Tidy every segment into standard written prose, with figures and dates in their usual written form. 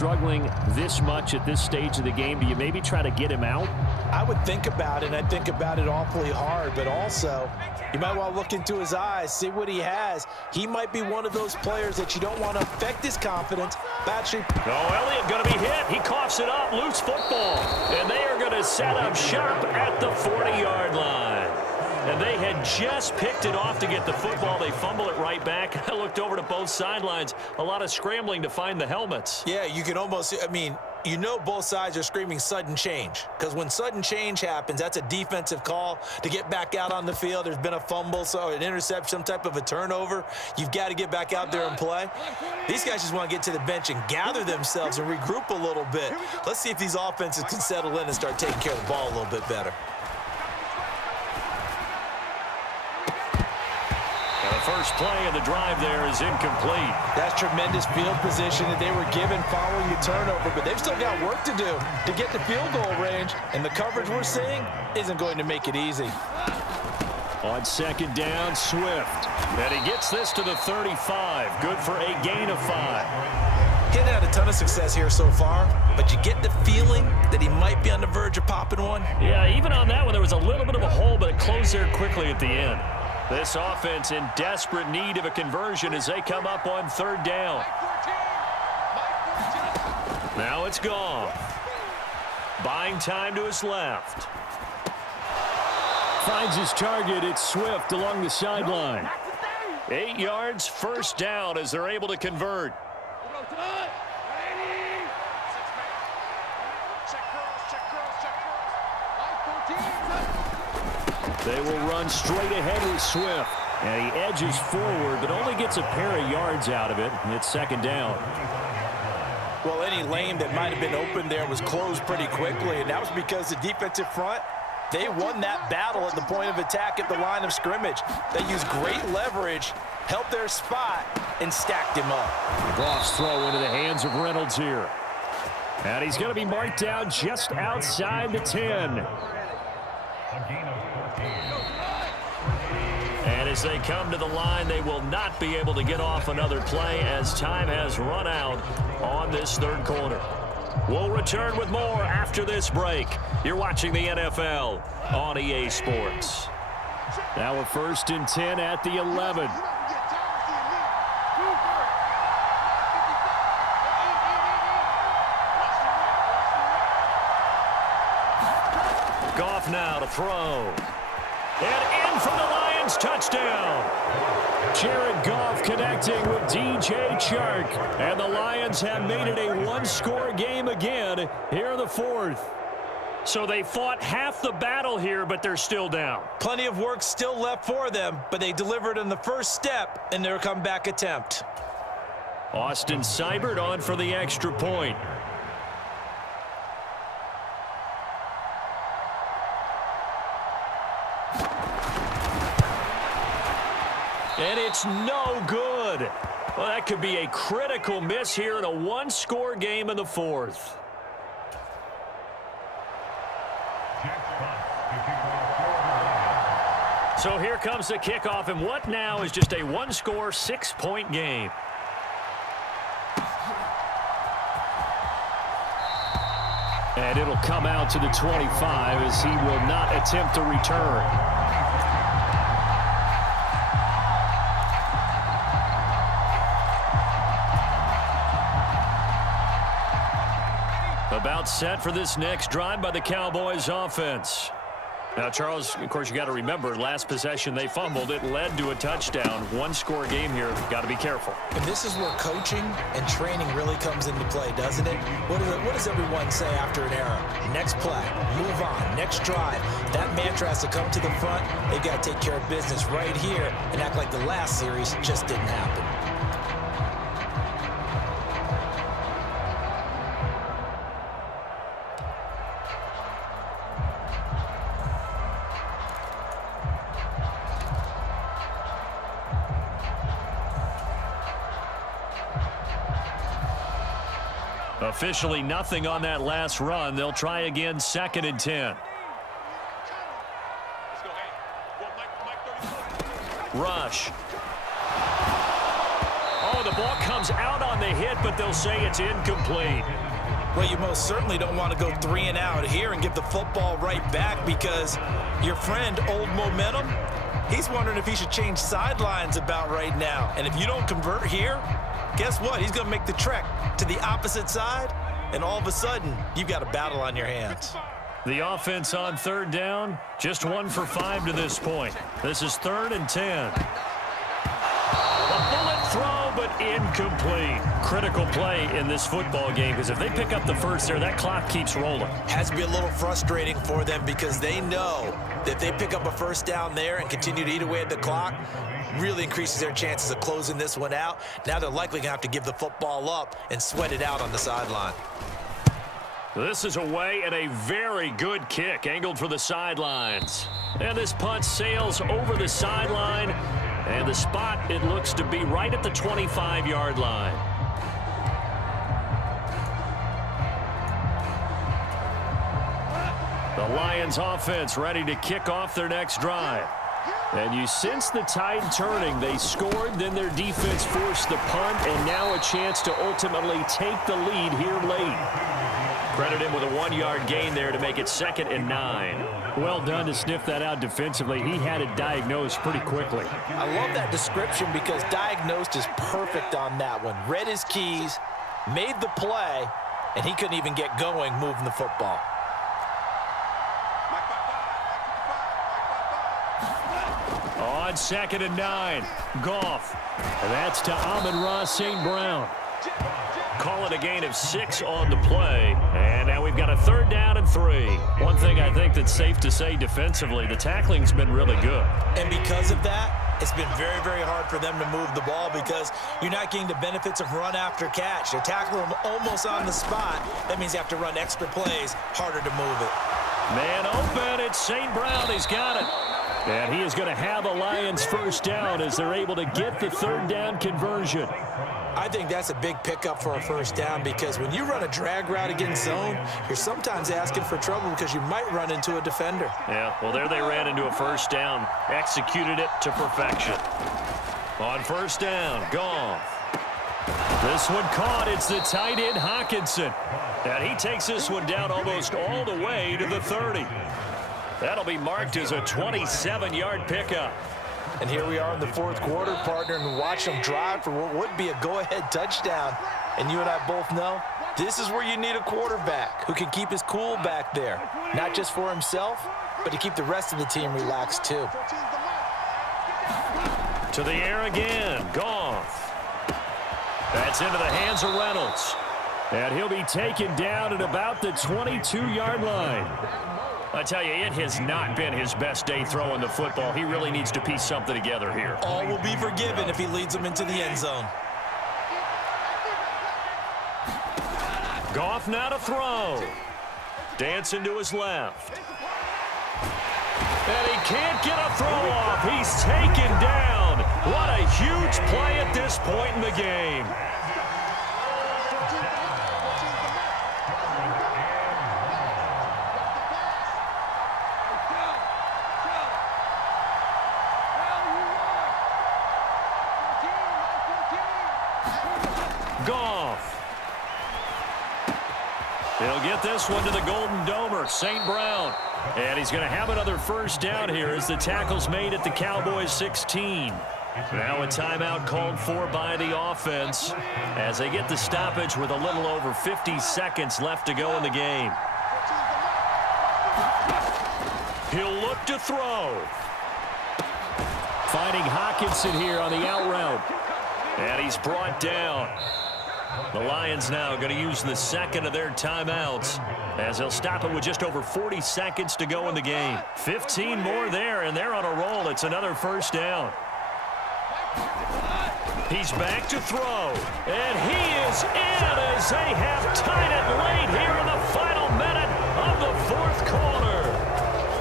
Struggling this much at this stage of the game, do you maybe try to get him out? I would think about it, and I think about it awfully hard, but also you might want to look into his eyes, see what he has. He might be one of those players that you don't want to affect his confidence. Elliott going to be hit. He coughs it up. Loose football. And they are going to set up shop at the 40-yard line. And they had just picked it off to get the football. They fumble it right back. I looked over to both sidelines. A lot of scrambling to find the helmets. Yeah, you can almost, you know both sides are screaming sudden change. Because when sudden change happens, that's a defensive call to get back out on the field. There's been a fumble, so an interception, some type of a turnover. You've got to get back out there and play. These guys just want to get to the bench and gather themselves and regroup a little bit. Let's see if these offenses can settle in and start taking care of the ball a little bit better. The first play of the drive there is incomplete. That's tremendous field position that they were given following the turnover, but they've still got work to do to get the field goal range, and the coverage we're seeing isn't going to make it easy. On second down, Swift. And he gets this to the 35. Good for a gain of 5. He's had a ton of success here so far, but you get the feeling that he might be on the verge of popping one. Yeah, even on that one, there was a little bit of a hole, but it closed there quickly at the end. This offense in desperate need of a conversion as they come up on third down. Now it's gone. Buying time to his left. Finds his target. It's Swift along the sideline. 8 yards, first down as they're able to convert. They will run straight ahead with Swift. And he edges forward, but only gets a pair of yards out of it. It's second down. Well, any lane that might have been open there was closed pretty quickly, and that was because the defensive front, they won that battle at the point of attack at the line of scrimmage. They used great leverage, helped their spot, and stacked him up. Goff's throw into the hands of Reynolds here. And he's going to be marked down just outside the 10. And as they come to the line, they will not be able to get off another play as time has run out on this third quarter. We'll return with more after this break. You're watching the NFL on EA Sports. Now a 1st and 10 at the 11. Goff now to throw. And in from the Lions, touchdown. Jared Goff connecting with DJ Chark. And the Lions have made it a one-score game again here in the fourth. So they fought half the battle here, but they're still down. Plenty of work still left for them, but they delivered in the first step in their comeback attempt. Austin Seibert on for the extra point. And it's no good. Well, that could be a critical miss here in a one-score game in the fourth. So here comes the kickoff, and what now is just a one-score, 6-point game. And it'll come out to the 25 as he will not attempt to return. About set for this next drive by the Cowboys offense. Now, Charles, of course, you got to remember, last possession they fumbled. It led to a touchdown. One-score game here. Got to be careful. And this is where coaching and training really comes into play, doesn't it? What does everyone say after an error? Next play, move on, next drive. That mantra has to come to the front. They've got to take care of business right here and act like the last series just didn't happen. Officially nothing on that last run. They'll try again, 2nd and 10. Rush. Oh, the ball comes out on the hit, but they'll say it's incomplete. Well, you most certainly don't want to go 3 and out here and give the football right back, because your friend, Old Momentum, he's wondering if he should change sidelines about right now. And if you don't convert here, guess what? He's going to make the trek to the opposite side, and all of a sudden, you've got a battle on your hands. The offense on third down, just 1 for 5 to this point. This is 3rd and 10. A bullet throw, but incomplete. Critical play in this football game, because if they pick up the first there, that clock keeps rolling. Has to be a little frustrating for them, because they know that if they pick up a first down there and continue to eat away at the clock, really increases their chances of closing this one out. Now they're likely going to have to give the football up and sweat it out on the sideline. This is away, and a very good kick angled for the sidelines. And this punt sails over the sideline, and the spot, it looks to be right at the 25-yard line. The Lions offense ready to kick off their next drive. And you sense the tide turning. They scored, then their defense forced the punt, and now a chance to ultimately take the lead here late. Credit him with a 1-yard gain there to make it 2nd and 9. Well done to sniff that out defensively. He had it diagnosed pretty quickly. I love that description, because diagnosed is perfect on that one. Read his keys, made the play, and he couldn't even get going moving the football. On 2nd and 9, Goff. And that's to Amon-Ra St. Brown. Call it a gain of 6 on the play. And now we've got a 3rd down and 3. One thing I think that's safe to say defensively, the tackling's been really good. And because of that, it's been very, very hard for them to move the ball, because you're not getting the benefits of run after catch. They're tackling them almost on the spot. That means you have to run extra plays, harder to move it. Man open, it's St. Brown. He's got it. And he is going to have a Lions first down as they're able to get the 3rd down conversion. I think that's a big pickup for a first down, because when you run a drag route against zone, you're sometimes asking for trouble because you might run into a defender. Yeah, well, there they ran into a first down. Executed it to perfection. On first down, Goff. This one caught. It's the tight end, Hockenson. And he takes this one down almost all the way to the 30. That'll be marked as a 27-yard pickup. And here we are in the 4th quarter, partner, and watch them drive for what would be a go-ahead touchdown. And you and I both know this is where you need a quarterback who can keep his cool back there, not just for himself, but to keep the rest of the team relaxed too. To the air again, Goff. That's into the hands of Reynolds. And he'll be taken down at about the 22-yard line. I tell you, it has not been his best day throwing the football. He really needs to piece something together here. All will be forgiven if he leads them into the end zone. Goff now to throw. Dancing to his left. And he can't get a throw off. He's taken down. What a huge play at this point in the game. Goff. He'll get this one to the Golden Domer, St. Brown. And he's going to have another first down here as the tackle's made at the Cowboys 16. Now a timeout called for by the offense as they get the stoppage with a little over 50 seconds left to go in the game. He'll look to throw. Finding Hockenson here on the out route. And he's brought down. The Lions now going to use the second of their timeouts as they'll stop it with just over 40 seconds to go in the game. 15 more there, and they're on a roll. It's another first down. He's back to throw, and he is in as they have tied it late here in the final minute of the 4th quarter.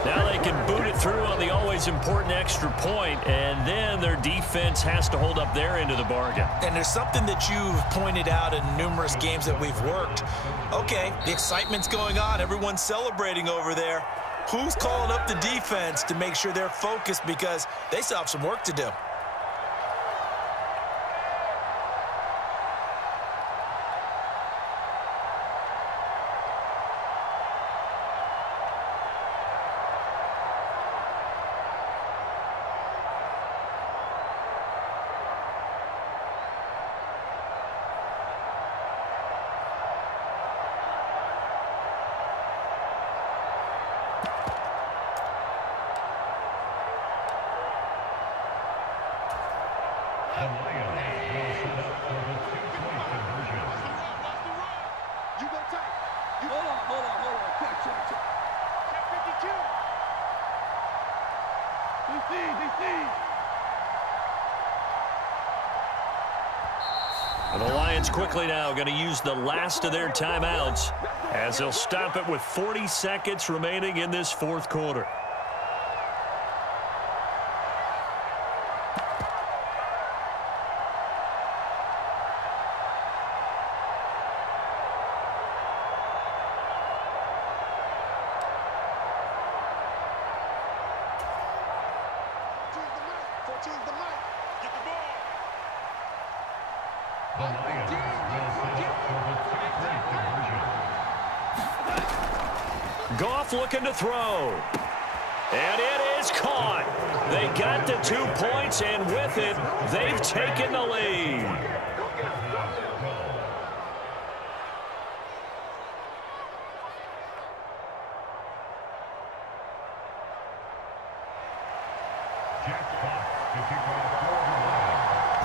Now they can boot it through on the always important extra point, and then their defense has to hold up their end of the bargain. And there's something that you've pointed out in numerous games that we've worked. Okay, the excitement's going on. Everyone's celebrating over there. Who's calling up the defense to make sure they're focused, because they still have some work to do? The Lions will set up for the two-point conversion. You go tight. Hold on. Check. Check 52. DC. And the Lions quickly now going to use the last of their timeouts as they'll stop it with 40 seconds remaining in this fourth quarter. The Lions will set up for the two-point conversion. Goff looking to throw. And it is caught. They got the 2 points, and with it, they've taken the lead.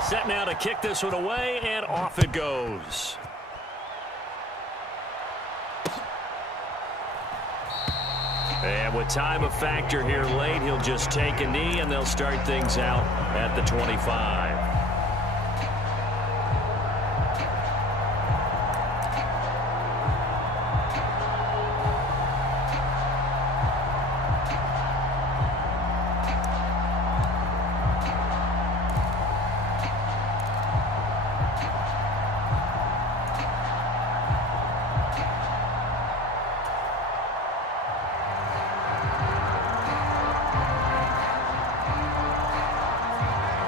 Set now to kick this one away, and off it goes. And with time a factor here late, he'll just take a knee, and they'll start things out at the 25.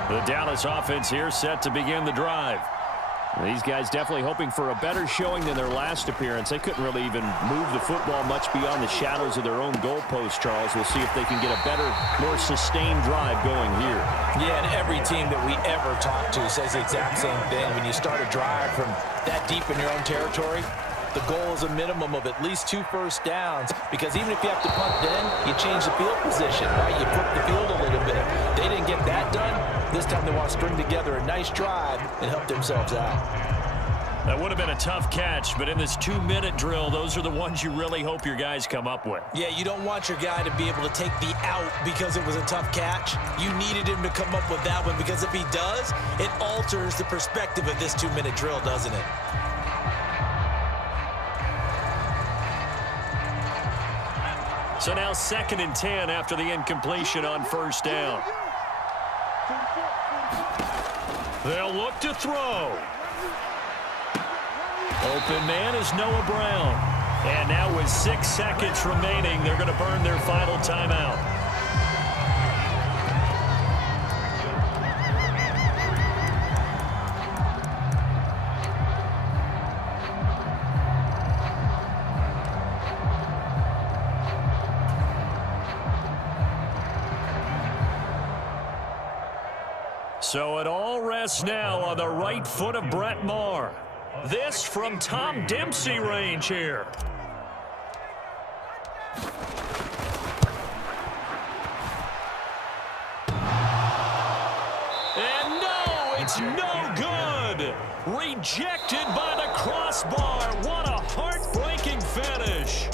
The Dallas offense here set to begin the drive. These guys definitely hoping for a better showing than their last appearance. They couldn't really even move the football much beyond the shadows of their own goalpost, Charles. We'll see if they can get a better, more sustained drive going here. Yeah, and every team that we ever talk to says the exact same thing. When you start a drive from that deep in your own territory, the goal is a minimum of at least 2 first downs, because even if you have to punt then, you change the field position, right? You flip the field a little bit. They didn't get that done. This time they want to string together a nice drive and help themselves out. That would have been a tough catch, but in this 2-minute drill, those are the ones you really hope your guys come up with. Yeah, you don't want your guy to be able to take the out because it was a tough catch. You needed him to come up with that one, because if he does, it alters the perspective of this 2-minute drill, doesn't it? So now 2nd and 10 after the incompletion on first down. They'll look to throw. Open man is Noah Brown. And now with 6 seconds remaining, they're going to burn their final timeout. So it all rests now on the right foot of Brett Maher. This from Tom Dempsey range here. And no, it's no good. Rejected by the crossbar. What a heartbreaking finish.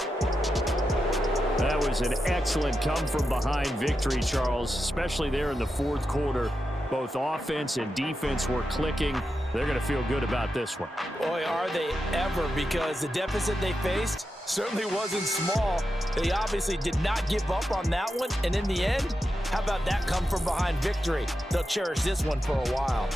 That was an excellent come-from-behind victory, Charles, especially there in the fourth quarter. Both offense and defense were clicking. They're going to feel good about this one. Boy, are they ever, because the deficit they faced certainly wasn't small. They obviously did not give up on that one, and in the end, how about that come-from-behind victory? They'll cherish this one for a while.